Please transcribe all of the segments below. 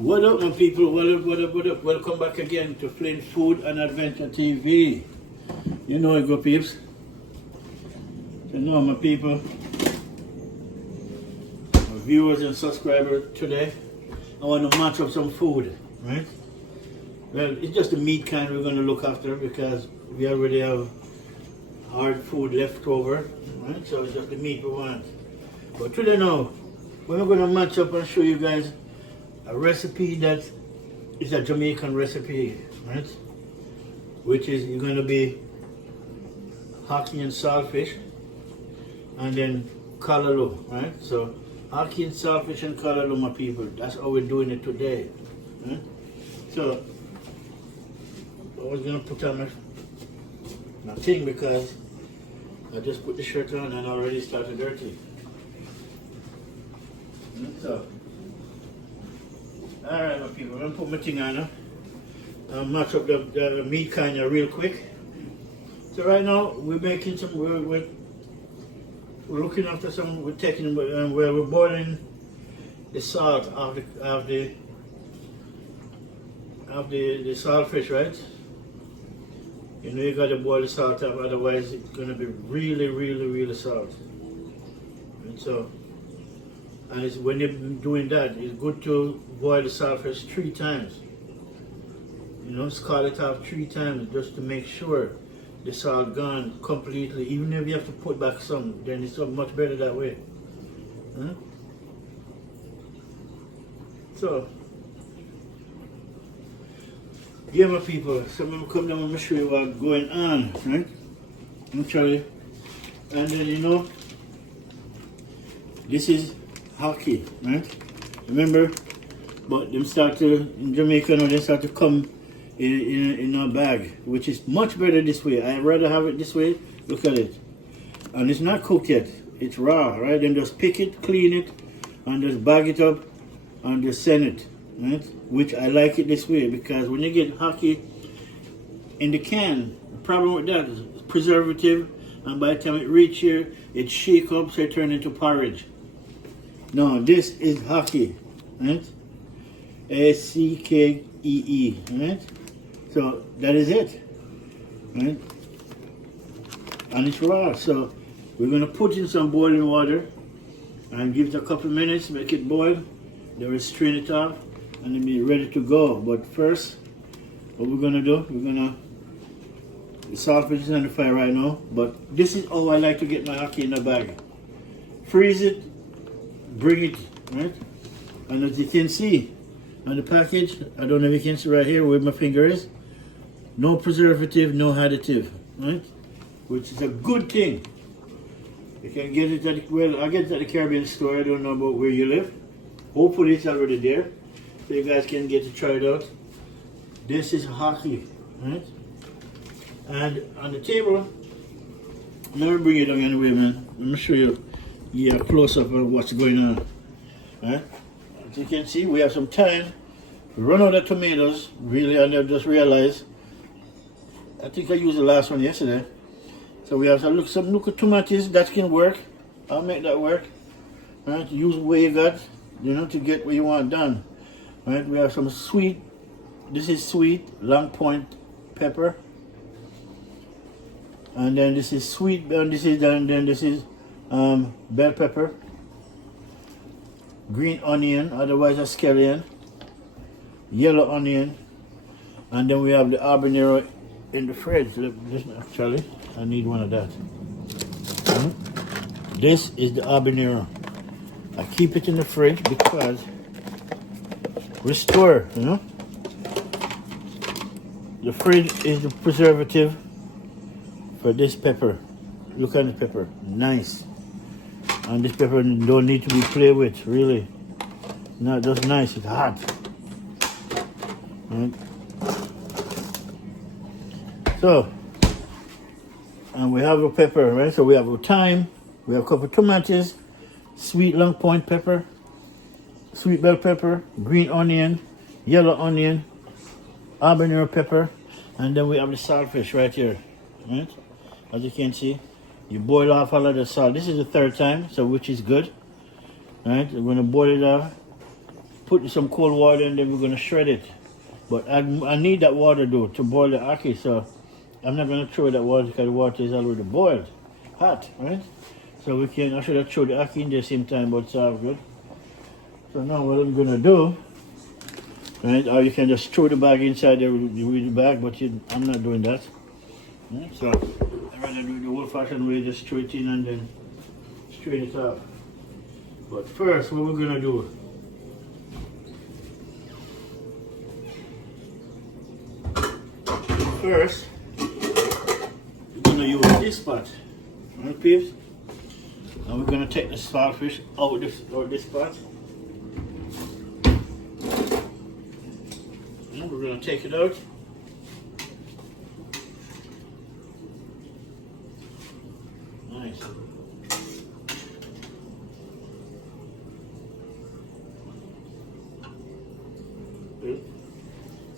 What up, my people? What up, what up, what up? Welcome back again to Flint Food and Adventure TV. You know it, go peeps. You know, my people, my viewers and subscribers today, I want to match up some food, right? Well, it's just the meat kind we're going to look after because we already have hard food left over, right? So it's just the meat we want. But today now, we're going to match up and show you guys a recipe that is a Jamaican recipe, right? Which is going to be Ackees and saltfish and then callaloo, right? So Ackees and saltfish and callaloo, my people. That's how we're doing it today, right? So I was going to put on my thing because I just put the shirt on and already started dirty. So, alright, my people, I'm going to put my thing on now. I'll match up the meat kind of real quick. So right now we're making some, we're looking after some, we're taking, we're boiling the salt of the saltfish, right? You know you got to boil the salt up, otherwise it's going to be really salt. And so, and it's, when you're doing that, it's good to boil the saltfish 3 times. You know, scald it off 3 times just to make sure the salt gone completely. Even if you have to put back some, then it's so much better that way. Huh? So, yeah, my people, so I'm going to come down and show you what's going on, right? I'll show you. And then, you know, this is Ackees, right? Remember, but them start to, in Jamaica now, they start to come in a bag, which is much better this way. I'd rather have it this way. Look at it. And it's not cooked yet. It's raw, right? Then just pick it, clean it, and just bag it up and just send it, right? Which I like it this way because when you get Ackees in the can, the problem with that is preservative, and by the time it reaches here, it shake up so it turns into porridge. No, this is Ackees, right? A-C-K-E-E, right? So that is it, right? And it's raw, so we're gonna put in some boiling water and give it a couple minutes, make it boil, then we'll strain it off and it'll be ready to go. But first, what we're gonna do, the saltfish is on the fire right now, but this is how I like to get my Ackees in a bag. Freeze it, bring it, right? And as you can see on the package, I don't know if you can see right here where my finger is, no preservative, no additive, right? Which is a good thing. You can get it at, well, I get it at the Caribbean store. I don't know about where you live. Hopefully it's already there, so you guys can get to try it out. This is Ackees, right? And on the table, let me bring it down anyway, man. Let me show you a close up of what's going on. Right? As you can see, we have some thyme. We run out of tomatoes, really, and I just realized, I think I used the last one yesterday. So we have some look at tomatoes, that can work. I'll make that work. Right? Use what you got, you know, to get what you want done. Right? We have some sweet, this is sweet, long point pepper. And then this is sweet, and then this is bell pepper, green onion, otherwise a scallion, yellow onion, and then we have the habanero in the fridge. Actually, I need one of that. This is the habanero. I keep it in the fridge because restore, you know. The fridge is the preservative for this pepper. Look at the pepper, nice. And this pepper don't need to be played with, really. No, just nice, it's hot. Right. So, and we have a pepper, right? So we have a thyme, we have a couple of tomatoes, sweet long point pepper, sweet bell pepper, green onion, yellow onion, habanero pepper, and then we have the saltfish right here, right? As you can see, you boil off all of the salt. This is the 3rd time, so which is good, right? We're gonna boil it off, put some cold water and then we're gonna shred it. But I need that water though to boil the ackee, so I'm not gonna throw that water because the water is already boiled, hot, right? So I should have thrown the ackee in the same time, but it's all good. So now what I'm gonna do, right? Or you can just throw the bag inside the bag, but I'm not doing that. Right? So I'd rather do the old-fashioned way, just throw it in and then strain it off. But first, what we're gonna do? First, we're gonna use this pot, right, peeps? And we're gonna take the saltfish out of this pot. And we're gonna take it out. Nice.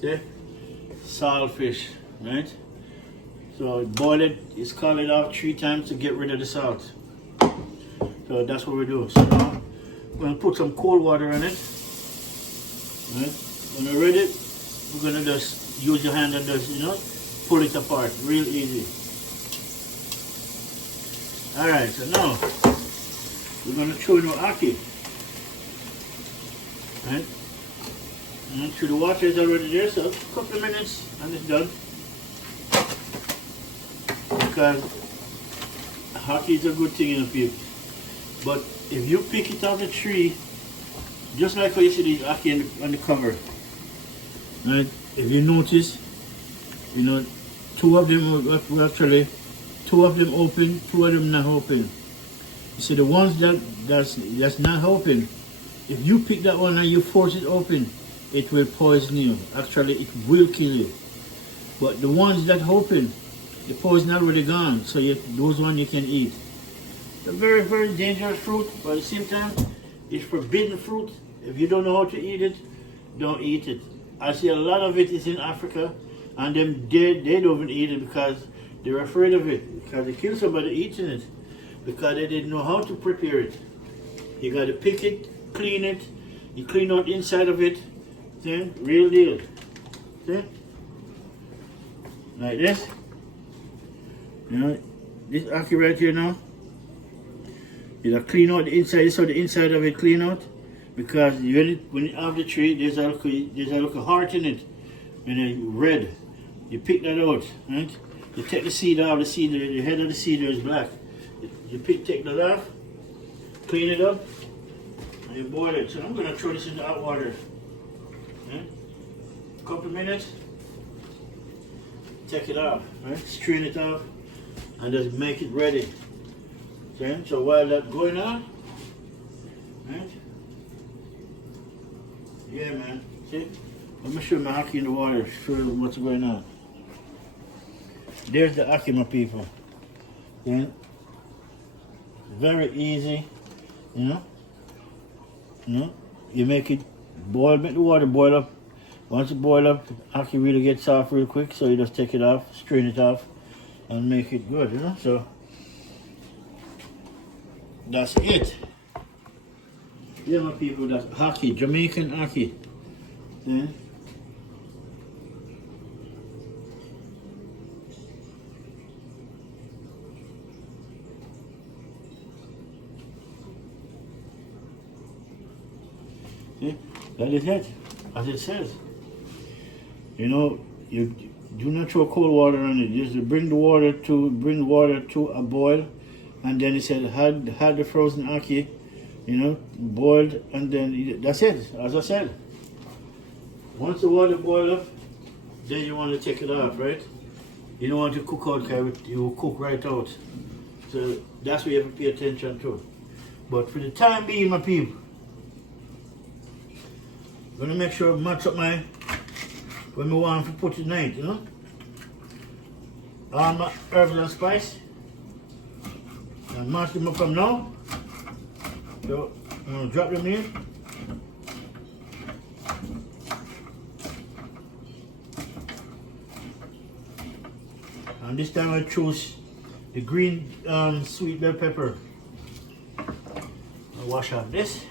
See? Saltfish, right? So boil it, scald it off 3 times to get rid of the salt. So that's what we do. So now we're gonna put some cold water in it. Right? When we're ready, we're gonna just use your hand and just, pull it apart, real easy. Alright, so now we're gonna throw in our ackee. Right? And through the water is already there, so a couple of minutes and it's done. Because ackee is a good thing in the people. But if you pick it off the tree, just like how you see these ackee on the cover, right? If you notice, 2 of them were actually, 2 of them open, 2 of them not open. You see the ones that's not open, if you pick that one and you force it open, it will poison you. Actually, it will kill you. But the ones that open, the poison already gone, so those ones you can eat. It's a very, very dangerous fruit, but at the same time, it's forbidden fruit. If you don't know how to eat it, don't eat it. I see a lot of it is in Africa, and they don't even eat it because they're afraid of it, because they kill somebody eating it, because they didn't know how to prepare it. You got to pick it, clean it, you clean out the inside of it. See? Real deal. See? Like this. This ackee right here now. You gotta clean out the inside, so the inside of it clean out. Because when you have the tree, there's a little heart in it. And it's red. You pick that out, right? You take the seed off, the head of the seed is black. You take that off, clean it up, and you boil it. So I'm gonna throw this in the hot water. A couple of minutes, take it off, right? Strain it off, and just make it ready. See? So while that's going on, right? Yeah, man. See? Let me show my ackee in the water, show you what's going on. There's the ackee, my people. Yeah? Very easy, You make it boil, make the water boil up. Once it boils up, the ackee really gets soft real quick, so you just take it off, strain it off, and make it good, So that's it. Yeah, my people, that's ackee, Jamaican ackee. See? See? That is it, as it says. You do not throw cold water on it. Just bring the water to a boil, and then it said had the frozen ackee, boiled, and then that's it. As I said, once the water boils up, then you want to take it off, right? You don't want to cook out, because it will cook right out. So that's what you have to pay attention to. But for the time being, my people, I'm gonna make sure I match up my when we want to put it tonight, all my herbs and spice, and mash them up from now. So I'm gonna drop them in. And this time I chose the green sweet bell pepper. I'll wash off this.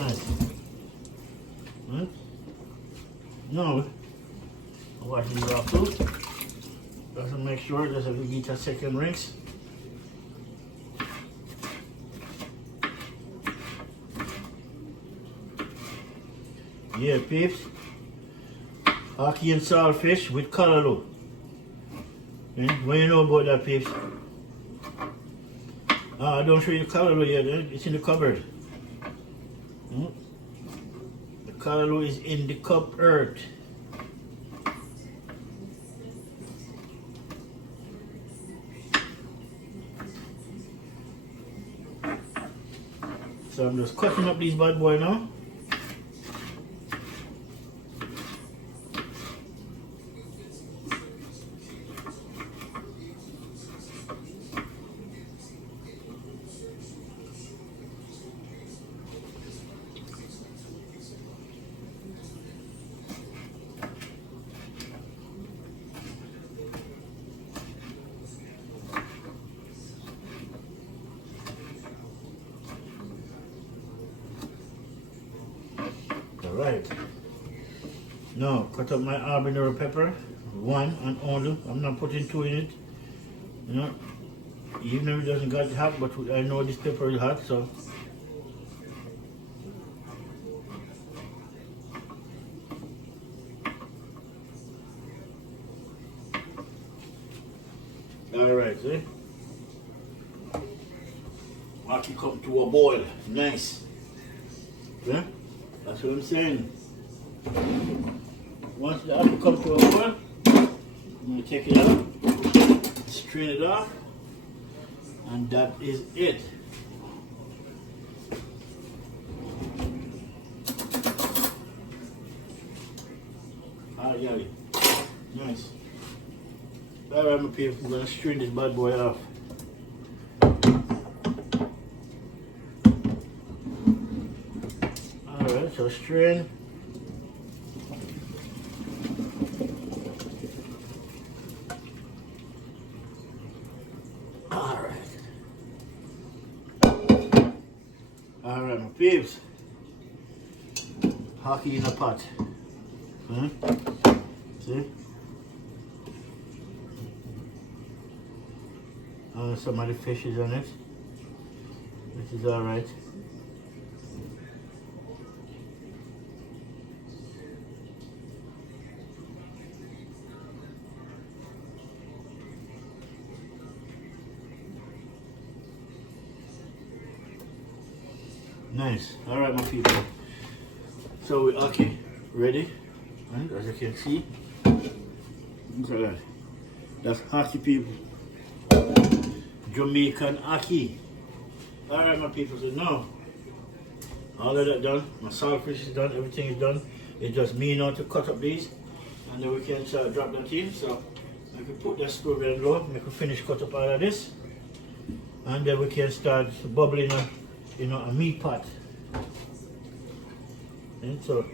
Nice. Hmm? Now, wash these off too. Just to make sure that we get a second rinse. Yeah, peeps. Ackee and saltfish with callaloo. Okay? What you know about that, peeps? I don't show you the callaloo yet. It's in the cupboard. Hmm? The callaloo is in the cupboard. So I'm just cutting up these bad boy now. Alright. Now cut up my Albany pepper. One and only. I'm not putting two in it. You know, even if it doesn't get hot, but I know this pepper is hot, so. Alright, see? Ackee come to a boil. Nice. Yeah? That's what I'm saying. Once the apple comes to a boil, I'm going to take it out, strain it off, and that is it. Ah, yeah. Nice. Alright, my people, I'm going to strain this bad boy off. Alright, so strain. Alright, my peeps. Ackee in a pot. See? Some of the fish is on it, which is alright. Nice. Alright, my people. So we're Ackee ready. Right, as you can see. Look at that. That's Ackee, people. Jamaican Ackee. Alright, my people. So now, all of that done. My saltfish is done. Everything is done. It's just me now to cut up these. And then we can drop that in. So I can put that stove on low. We can finish cut up all of this. And then we can start bubbling a meat pot. And so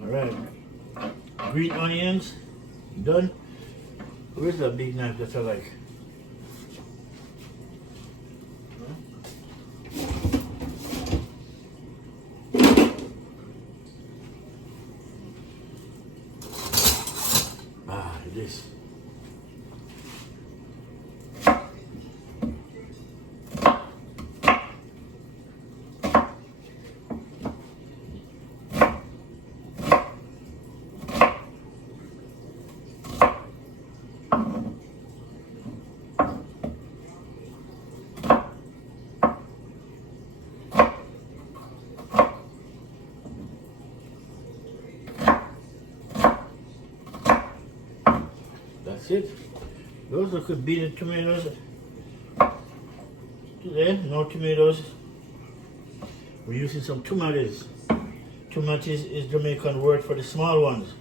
alright, green onions, done. Where's that big knife that I like? This. That's it. Those are could be the tomatoes. Today, no tomatoes. We're using some tomatoes. Tomatis is Jamaican word for the small ones.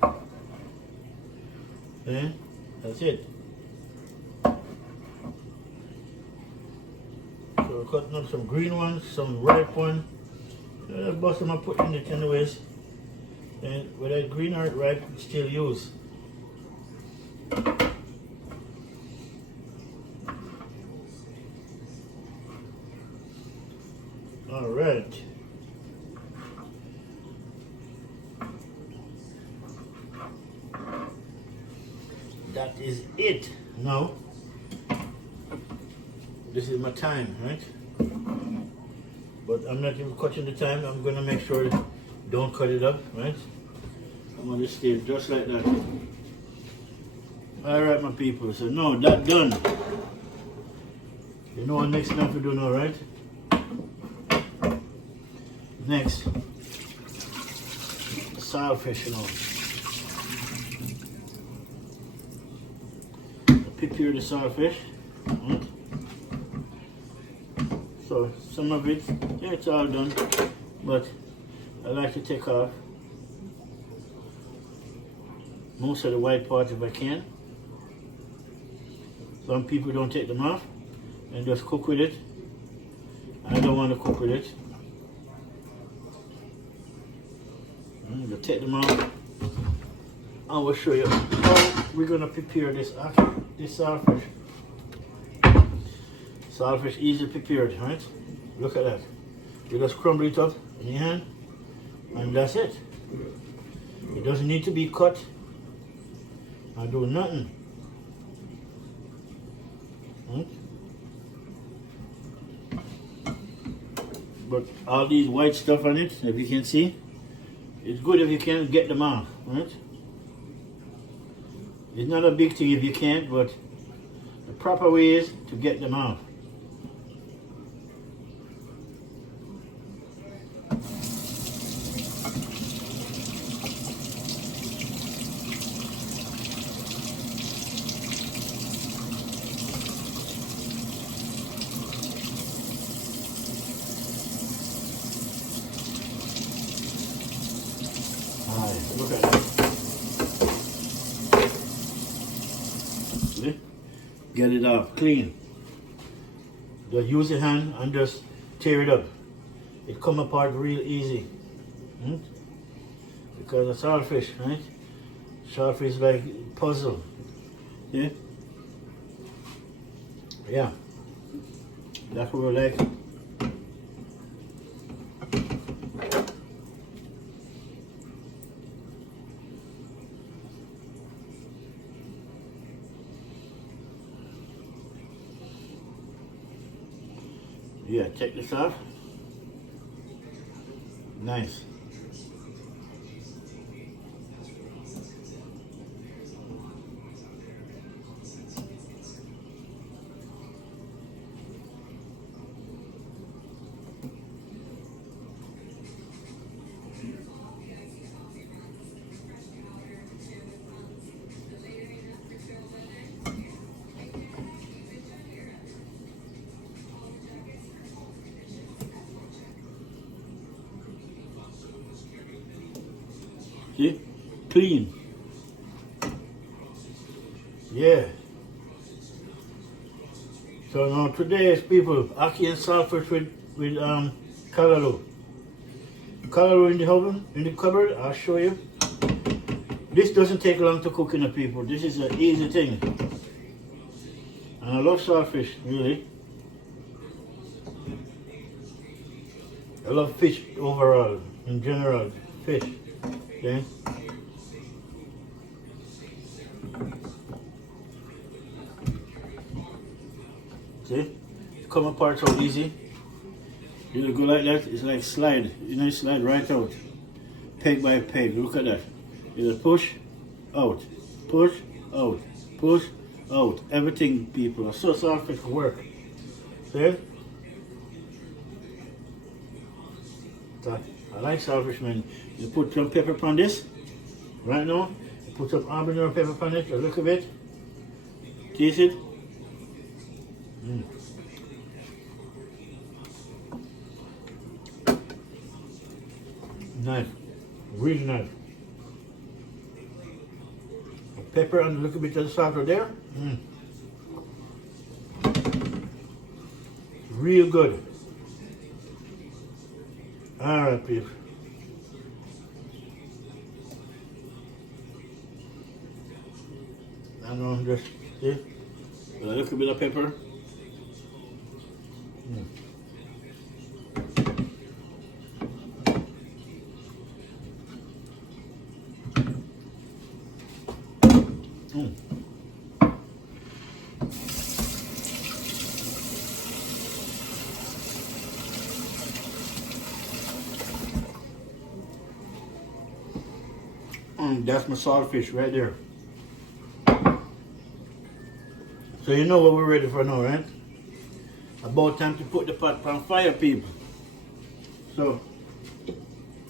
Okay? That's it. So we're cutting up some green ones, some ripe ones. Bust them and put in it anyways. And whether it's green or ripe, still use. All right. That is it. Now, this is my thyme, right? But I'm not even cutting the thyme. I'm gonna make sure don't cut it up, right? I'm gonna stay just like that. All right, my people. So now that done. You know what next time to do now, right? Next, saltfish, you know. Prepare the saltfish. Right? So some of it, yeah, it's all done, but I like to take off most of the white part if I can. Some people don't take them off and just cook with it. I don't want to cook with it. I'm going to take them out. I will show you how we're going to prepare this saltfish. Saltfish easily prepared, right? Look at that. You just crumble it up in your hand and that's it. It doesn't need to be cut. I do nothing. Right? But all these white stuff on it, if you can see, it's good if you can get them off, right? It's not a big thing if you can't, but the proper way is to get them off. Look at that. See? Get it off clean. Just use your hand and just tear it up. It come apart real easy. Because it's saltfish, right? Saltfish is like puzzle. Yeah? Yeah. That's what we like. Yeah, check this off. Nice. See? Clean. Yeah. So now today's people, Ackees saltfish with callaloo. Callaloo in the oven, in the cupboard, I'll show you. This doesn't take long to cook in the people. This is an easy thing. And I love saltfish, really. I love fish overall, in general, fish. Okay. See? Come apart so easy. You go like that, it's like slide. You know, slide right out. Peg by peg. Look at that. You just push, out, push, out, push, out. Everything, people. So saltfish work. See? So, I like saltfish, man. You put some pepper on this. Right now, you put some Albany pepper on it. A look of it. Taste it. Nice. Really nice. The pepper and a little bit of the salt right there. Real good. Alright, people. I know, just see, a little bit of pepper. That's my saltfish right there. So you know what we're ready for now, right? About time to put the pot on fire, people. So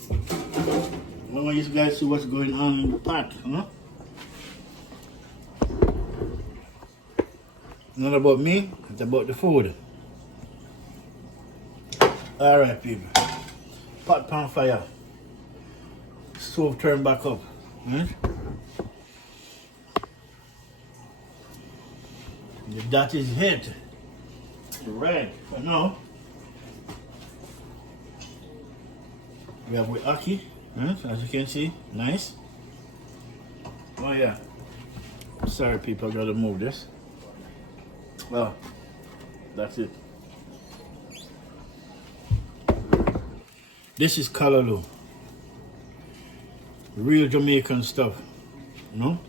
I want you guys to see what's going on in the pot, huh? Not about me, it's about the food. Alright, people. Pot on fire. Stove turn back up. Right? That is it. Right, for now, we have with Ackees, right? As you can see, nice. Oh yeah, sorry people, I gotta move this. Well, that's it. This is callaloo. Real Jamaican stuff, you know?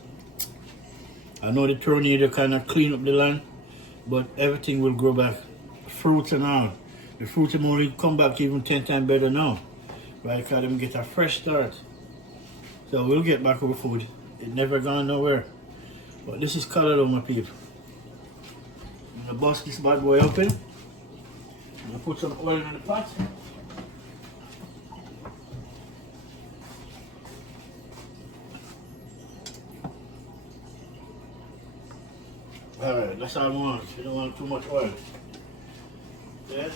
I know the tornado kind of clean up the land, but everything will grow back. Fruits and all. The fruits will only come back even 10 times better now. Right? Because them get a fresh start. So we'll get back our food. It never gone nowhere. But this is callaloo, my people. I'm gonna bust this bad boy open. I'm gonna put some oil in the pot. Alright, that's all I want. You don't want too much oil. Yeah?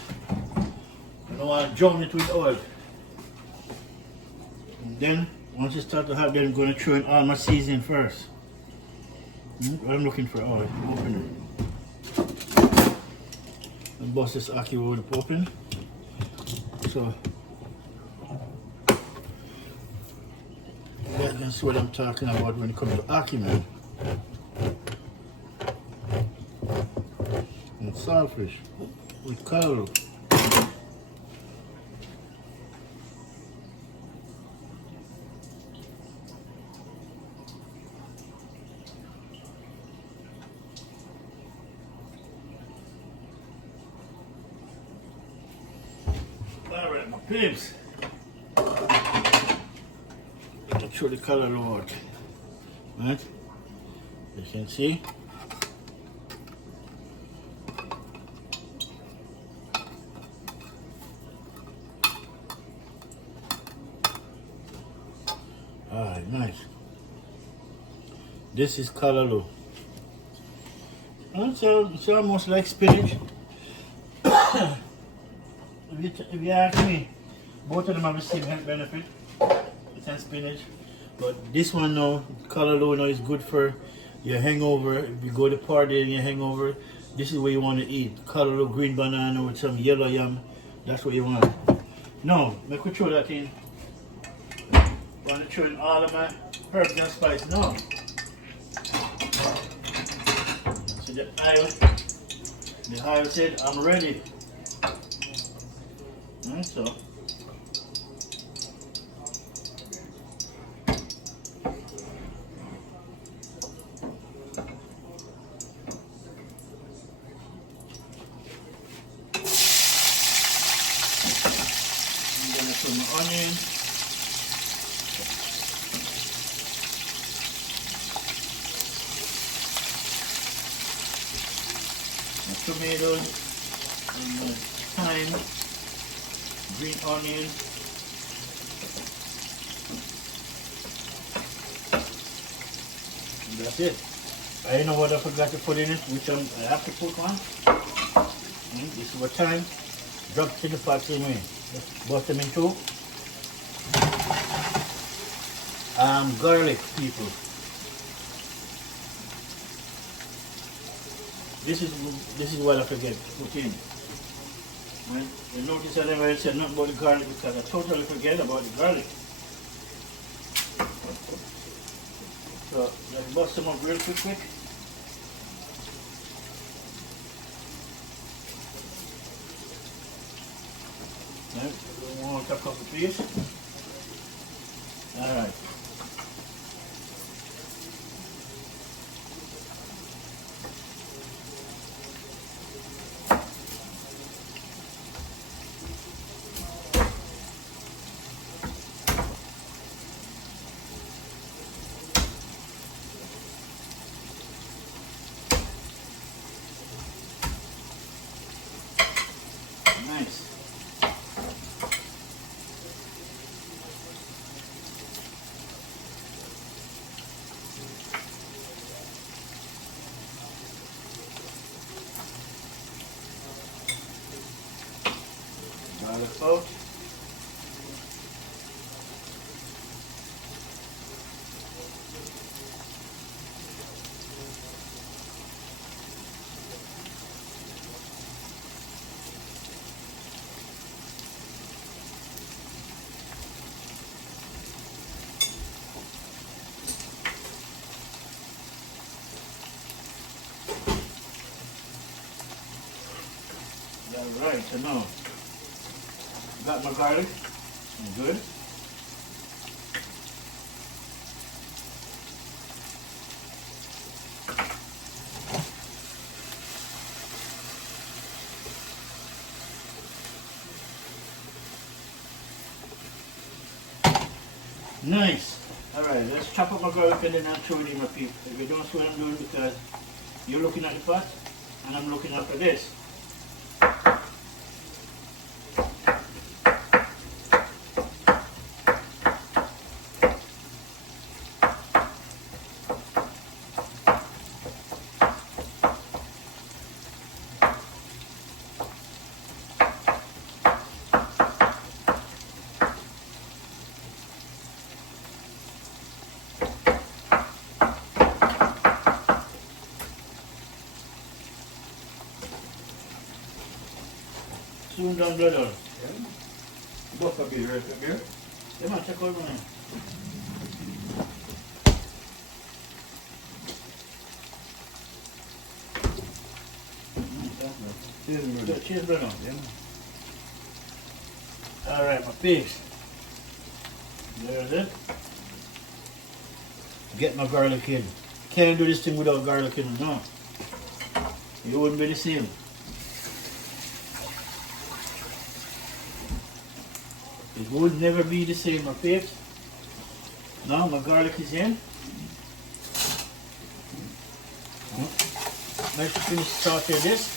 You don't want to drown it with oil. And then, once you start to have them, I'm going to throw in all my seasoning first. I'm looking for oil. Open it. And bust this Ackees roll open. So, that's what I'm talking about when it comes to Ackees, man. And saltfish with callaloo. Alright, my pigs. Let's throw the callaloo out. Right? You can see. Alright, nice. This is callaloo. It's almost like spinach. If you ask me, both of them have the same health benefit. It's and spinach. But this one now, callaloo now is good for your hangover. If you go to party and you're hangover, this is what you want to eat. Callaloo, green banana with some yellow yam. That's what you want. No, make me throw that in. I want to throw in all of my herbs and spice. No. So the aisle said, I'm ready. And so. I'm going to put my onion. Tomatoes and thyme, green onion, and that's it. I know what I forgot to put in it, which I have to put one. This is what thyme. Drop it in the pot same way. Just bust them in two. Garlic, people. This is what I forget to put in. When you notice I never said nothing about the garlic because I totally forget about the garlic. So let's bust them up real quick. Right, we want to cut the piece. Alright. Nice. Garlic out. Alright, so now got my garlic. Good. Nice. Alright, let's chop up my garlic and then I'll throw it in my people. If you don't see what I'm doing because you're looking at the pot and I'm looking up at this. Soon down blood on. Both of you right here. They might check out man. Cheers, blood on. Alright, my pigs. There's it. Get my garlic in. Can't do this thing without garlic in it, no. It wouldn't be the same. It would never be the same, my pigs. Now my garlic is in. Let's finish saute this.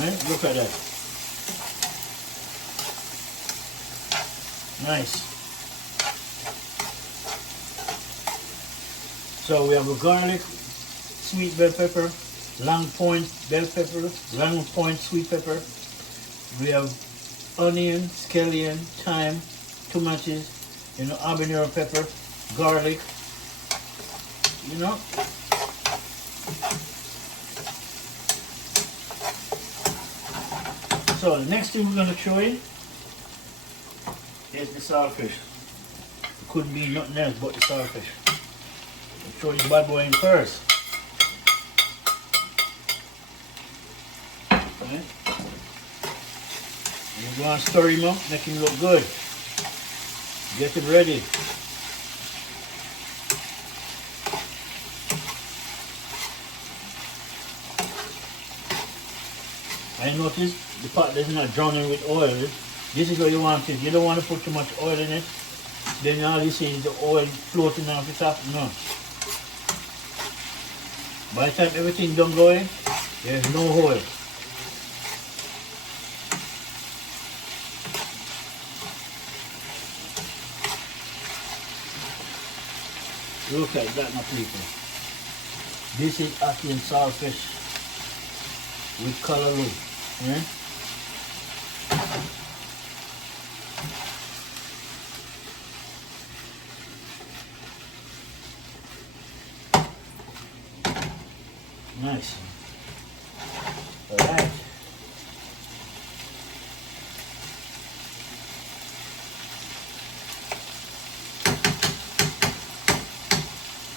Right, look at that. Nice. So we have a garlic, sweet bell pepper, long point bell pepper, long point sweet pepper. We have onion, scallion, thyme, tomatoes, habanero pepper, garlic, So the next thing we're going to throw in is the saltfish. It couldn't be nothing else but the saltfish. We'll throw this bad boy in first. Okay. You want to stir him up, make him look good. Get him ready. I noticed the pot is not drowning with oil. This is what you want it. You don't want to put too much oil in it. Then all you see is the oil floating off the top. No. By the time everything done going, there's no oil. Look at that, my people. This is Ackees saltfish with callaloo. Yeah? Nice. All right.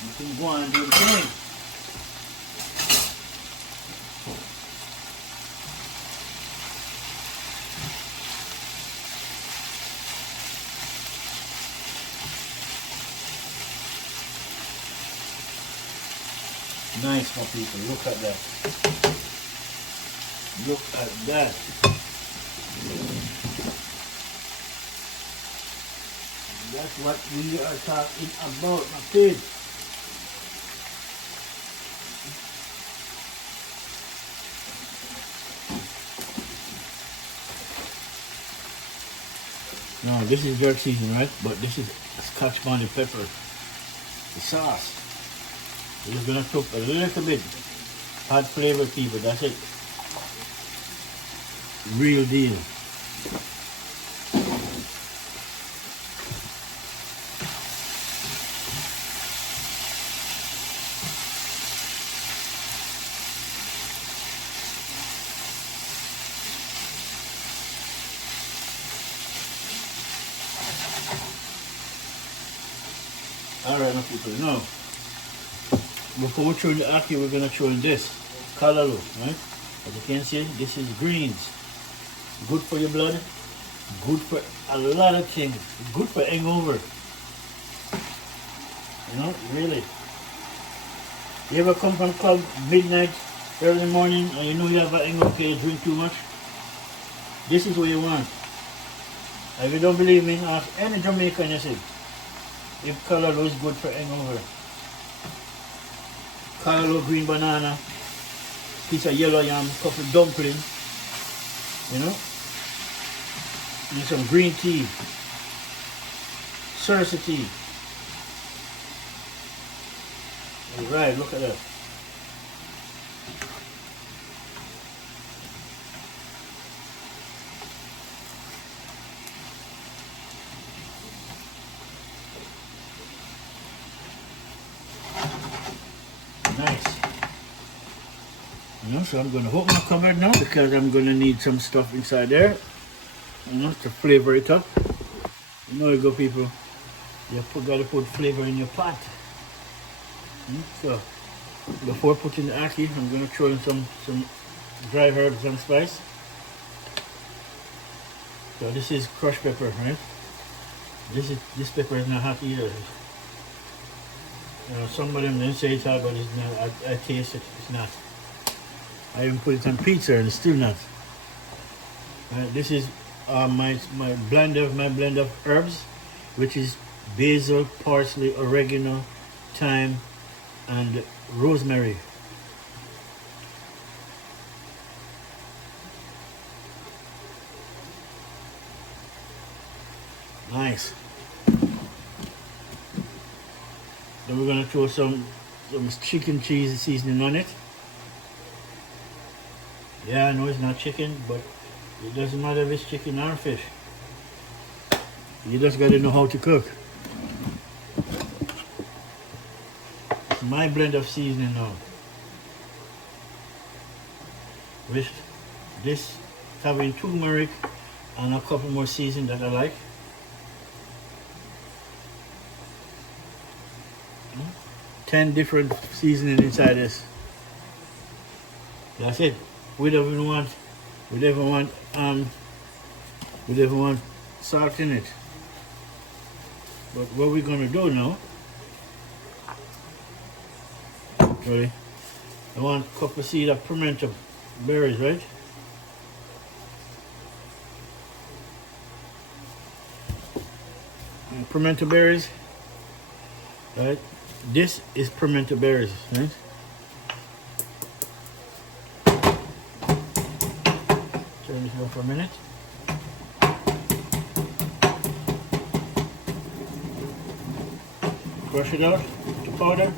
You can go on and do the thing. Nice, my people. Look at that. Look at that. That's what we are talking about, my kids. No, this is jerk season, right? But this is Scotch bonnet pepper, the sauce. We're just gonna cook a little bit. Add flavor, people. That's it. Real deal. All right, my people. Now, before we throw in the ackee, we're gonna throw in this callaloo, right? As you can see, this is greens. Good for your blood. Good for a lot of things. Good for hangover. You know, really. You ever come from club midnight, early in the morning, and you know you have a hangover, you drink too much? This is what you want. If you don't believe me, ask any Jamaican you see if callaloo is good for hangover. Callaloo, green banana, piece of yellow yam, couple dumpling, you know, and some green tea, sursa tea. Alright, look at that. Nice. You know, so I'm going to open my cupboard now because I'm going to need some stuff inside there, you know, to flavor it up. You know you go, people. You got to put flavor in your pot. So before putting the ackee, I'm going to throw in some dry herbs and spice. So this is crushed pepper, right? This pepper is not hot either. Some of them didn't say it's hot, but it's not. I taste it. It's not. I even put it on pizza and it's still not. This is my blend of herbs, which is basil, parsley, oregano, thyme, and rosemary. Nice. Then we're gonna throw some chicken cheese seasoning on it. Yeah, I know it's not chicken, but it doesn't matter if it's chicken or fish. You just gotta know how to cook. It's my blend of seasoning now. With this having turmeric and a couple more seasoning that I like. 10 different seasoning inside this. That's it. We don't even want salt in it. But what we're gonna do now, really, I want a couple of seeds of pimento berries, right? And pimento berries, right? This is pimento berries, right? Turn this on for a minute. Crush it out to powder.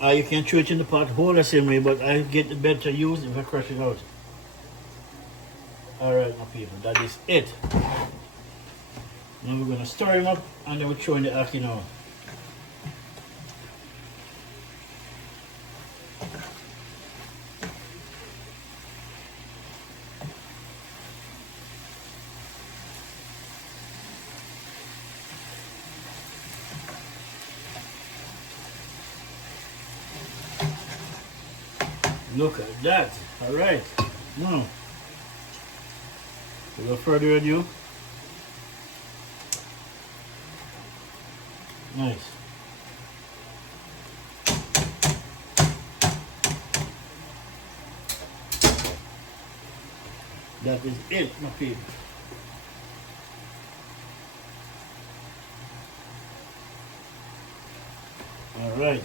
You can throw it in the pot whole the same way, but I get the better use if I crush it out. Alright, my people, that is it. Now we're going to stir him up and then we're throwing the ackee now. Look at that. All right. Now, without further ado, nice. That is it, my people. All right.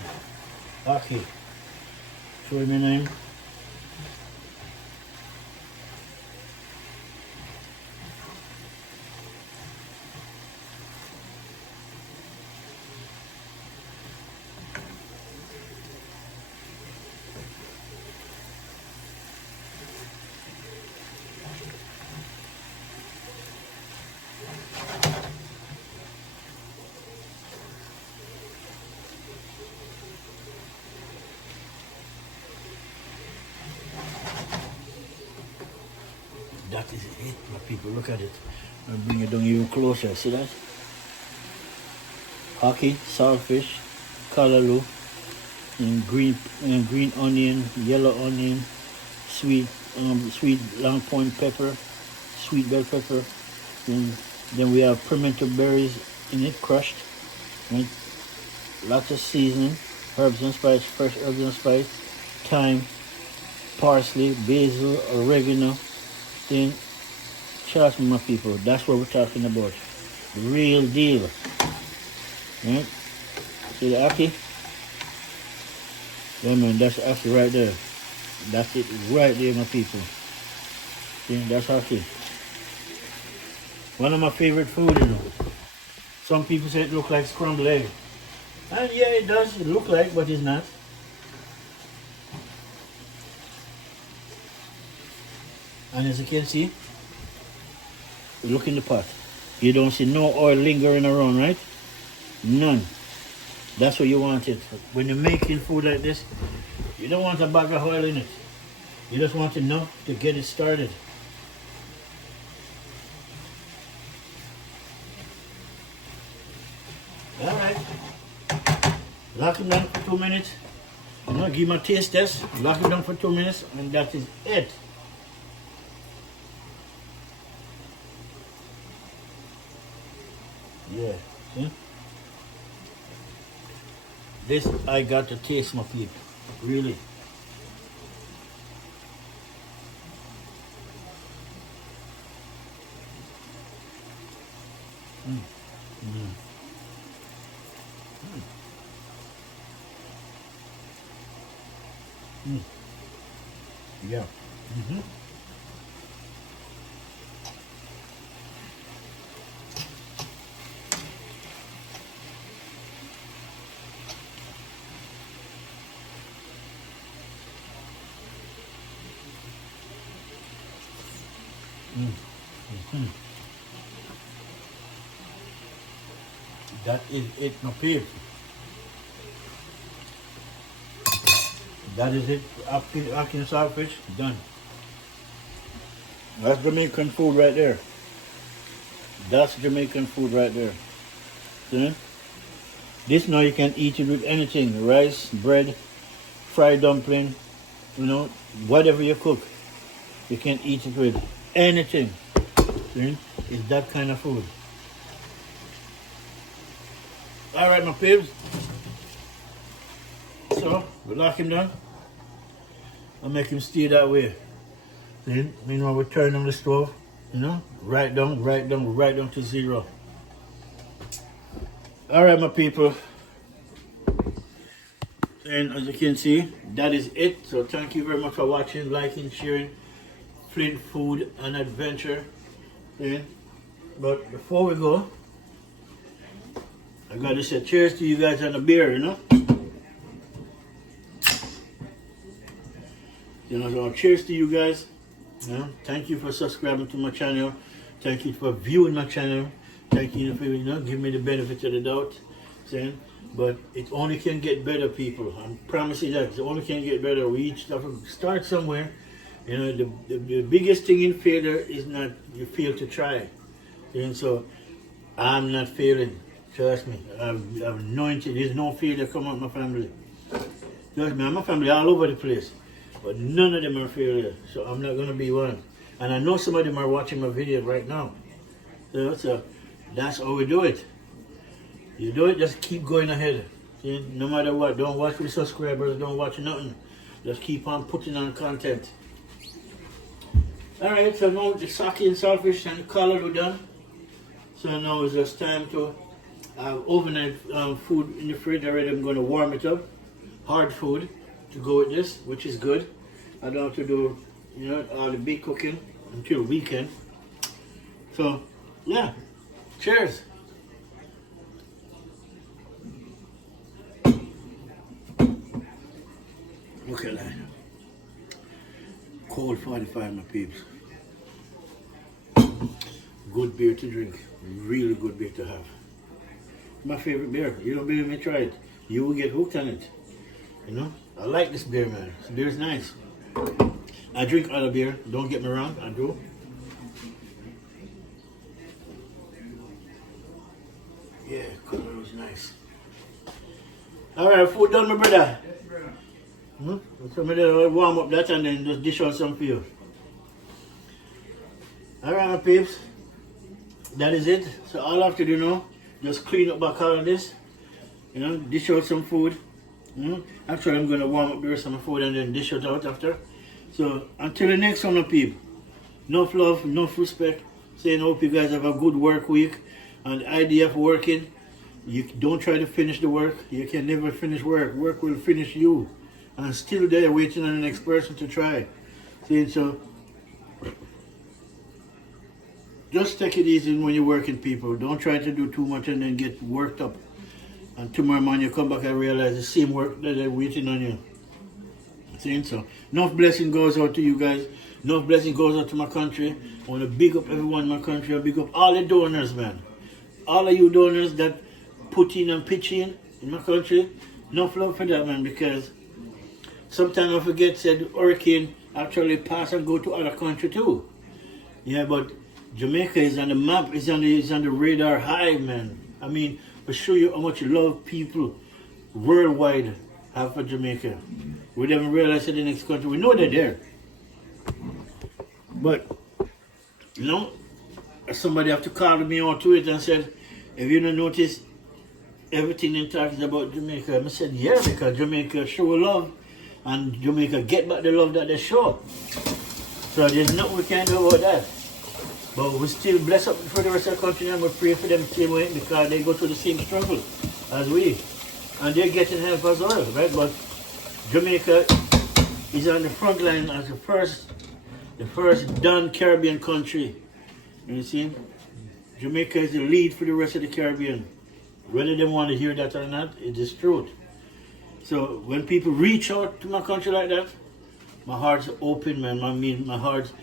Okay. Show me my name. That is it, my people. Look at it. I'll bring it down even closer. See that? Ackees, saltfish, callaloo, and green onion, yellow onion, sweet long point pepper, sweet bell pepper. Then we have pimento berries in it, crushed. Right? Lots of seasoning, herbs and spice, fresh herbs and spice, thyme, parsley, basil, oregano. Then, trust me, my people, that's what we're talking about. The real deal. Right? See the Ackees? Yeah, man, that's Ackees right there. That's it right there, my people. See, that's Ackees. One of my favorite food, you know. Some people say it look like scrambled egg. And yeah, it does look like, but it's not. And as you can see, look in the pot. You don't see no oil lingering around, right? None. That's what you want it. When you're making food like this, you don't want a bag of oil in it. You just want enough to get it started. Alright. Lock it down for 2 minutes. I'm gonna give my taste test. Lock it down for 2 minutes, and that is it. Yeah, see? This I got to taste, my people. Really. Mm. Mm. Mm. Mm. Yeah. Mm-hmm. Mm. Mm-hmm. That is it, my people. That is it. Ackees saltfish, done. That's Jamaican food right there. That's Jamaican food right there. See? This now you can eat it with anything. Rice, bread, fried dumpling, you know, whatever you cook. You can eat it with anything. See? It's that kind of food. Alright, my peeps. So, we lock him down. I'll make him stay that way. Then, meanwhile, we turn on the stove, you know, right down to 0. Alright, my people. And as you can see, that is it. So, thank you very much for watching, liking, sharing Flint Food and Adventure. And, but before we go, I gotta say cheers to you guys on the beer, you know. So cheers to you guys. You know, thank you for subscribing to my channel. Thank you for viewing my channel. Thank you for giving me the benefit of the doubt. Saying, but it only can get better, people. I promise you that it only can get better. We each have to start somewhere. You know, the biggest thing in failure is not you fail to try. And so I'm not failing. Trust me. I've anointed. There's no failure come out of my family. Trust me, my family all over the place. but none of them are failure. So I'm not gonna be one. And I know some of them are watching my video right now. So that's how we do it. You do it, just keep going ahead. See, no matter what, don't watch with subscribers, don't watch nothing. Just keep on putting on content. Alright, so now the sake and saltfish and the callaloo done. So now it's just time to have overnight food in the fridge already. I'm going to warm it up. Hard food to go with this, which is good. I don't have to do, you know, all the big cooking until weekend. So, yeah. Cheers. Look at that. Cold 45, my peeps. Good beer to drink. Really good beer to have. My favorite beer. You don't believe me? Try it. You will get hooked on it. You know? I like this beer, man. This beer is nice. I drink other beer. Don't get me wrong. I do. Yeah, color is nice. Alright, food done, my brother. So I'll warm up that and then just dish out some for you. Alright, my peeps. That is it. So all I have to do now, just clean up back all of this. You know, dish out some food. Actually, I'm going to warm up the rest of my food and then dish it out after. So until the next one, my peep. Enough love, enough respect. Saying I hope you guys have a good work week. And the idea of working, you don't try to finish the work. You can never finish work. Work will finish you. And I'm still there waiting on the next person to try. See, so just take it easy when you're working, people. Don't try to do too much and then get worked up. And tomorrow morning you come back and realize the same work that they're waiting on you. See, so enough blessing goes out to you guys. Enough blessing goes out to my country. I want to big up everyone in my country. I big up all the donors, man. All of you donors that put in and pitch in my country. Enough love for that, man, because sometimes I forget said hurricane actually pass and go to other country too. Yeah, but Jamaica is on the map, is on the radar high, man. I mean, to show you how much love people worldwide have for Jamaica. We never realize in the next country. We know they're there. But, you know, somebody have to call me out to it and said, have you not noticed everything in talks about Jamaica? I said, yeah, because Jamaica show love and Jamaica get back the love that they show. So there's nothing we can do about that. But we still bless up for the rest of the country and we pray for them the same way because they go through the same struggle as we. And they're getting help as well, right? But Jamaica is on the front line as the first done Caribbean country. You see? Jamaica is the lead for the rest of the Caribbean. Whether they want to hear that or not, it is truth. So when people reach out to my country like that, my heart's open, man. My heart's,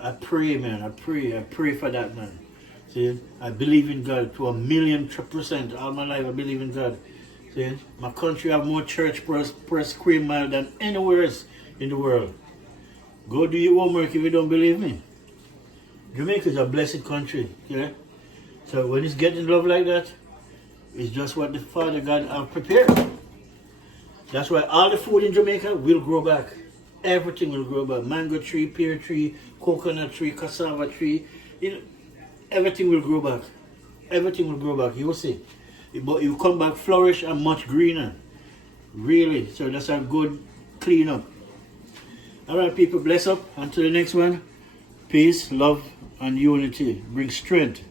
I pray, man. I pray for that, man. See, I believe in God to 1,000,000%. All my life I believe in God. See, my country have more church press cream mile than anywhere else in the world. Go do your homework if you don't believe me. Jamaica is a blessed country, yeah? So when it's getting love like that, it's just what the Father God have prepared. That's why all the food in Jamaica will grow back. Everything will grow back. Mango tree, pear tree, coconut tree, cassava tree. You know, everything will grow back. Everything will grow back. You will see. But it will come back flourish and much greener. Really. So that's a good clean up. Alright, people, bless up. Until the next one. Peace, love, and unity. Bring strength.